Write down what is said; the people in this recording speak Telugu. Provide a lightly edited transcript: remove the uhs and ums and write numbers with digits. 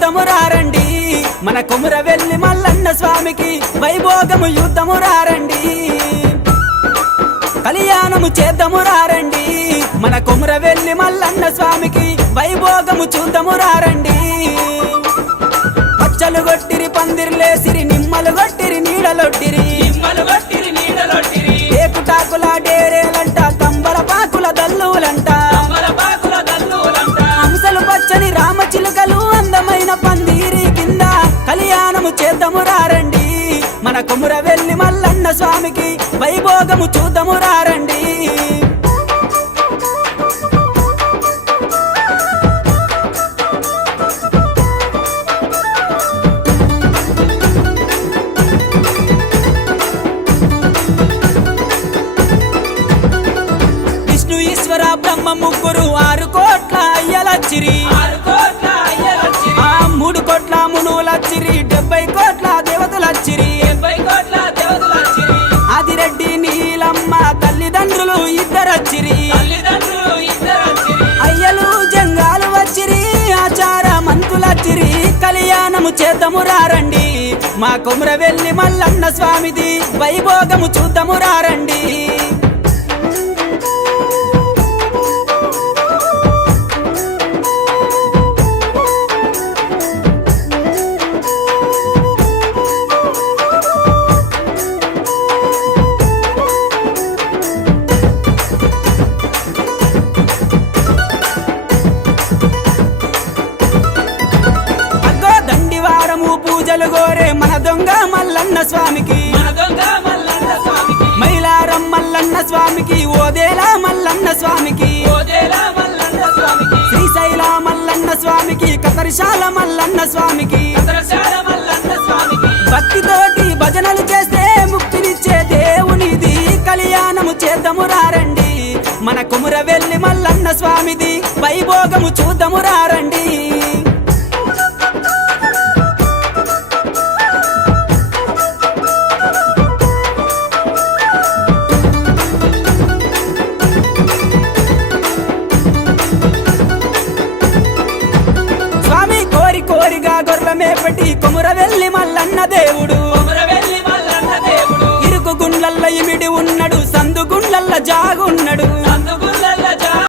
చూద్దాము రారండి మన కొమురవెల్లి మల్లన్న స్వామికి వైభోగము యుద్ధము రారండి కళ్యాణము చేద్దాము రారండి మన కొమురవెల్లి మల్లన్న స్వామికి వైభోగము చూద్దాము రారండి పచ్చలు గొట్టిరి పందిర్లేసిరి నిమ్మలు గొట్టిరి నీడలొట్టిరి ఏకుటాకుల డేరేలంట కంబల పాకుల దల్లులంట అంశలు పచ్చని రామచిలుకలు అందమైన పందిరి కింద కళ్యాణము చేద్దాము రారండి మన కొమురవెల్లి మల్లన్న స్వామికి వైభోగము చూద్దాము రారండి విష్ణు ఈశ్వర బ్రహ్మ ముగ్గురు 6 కోట్ల అయ్యలచ్చిరి 3 కోట్ల మునులచ్చిరి 70 కోట్ల దేవతలచ్చిరి ఆదిరెడ్డి నీలమ్మ తల్లిదండ్రులు ఇద్దరచ్చిరి అయ్యలు జంగాలు వచ్చిరి ఆచార మంతులచ్చిరి కళ్యాణము చేద్దాము రారండి మా కొమురవెల్లి మల్లన్న స్వామిది వైభోగము చూద్దాము రారండి పూజలు గోరే మన దొంగ మల్లన్న స్వామికి మైలారం మల్లన్న స్వామికి ఓదేల మల్లన్న స్వామికి శ్రీశైల మల్లన్న స్వామికి కతరిశాల మల్లన్న స్వామికి భక్తితోటి భజనలు చేస్తే ముక్తినిచ్చే దేవునిది కళ్యాణము చేద్దాము రారండి మన కొమురవెల్లి మల్లన్న స్వామిది వైభోగము చూద్దాము రారండి కోరిగా గొర్రెమే పెట్టి కొమురవెల్లి మల్లన్న దేవుడు ఇరుకు గుండ్లల్ల ఇమిడి ఉన్నడు సందు గుండ్లల్ల జాగున్నడు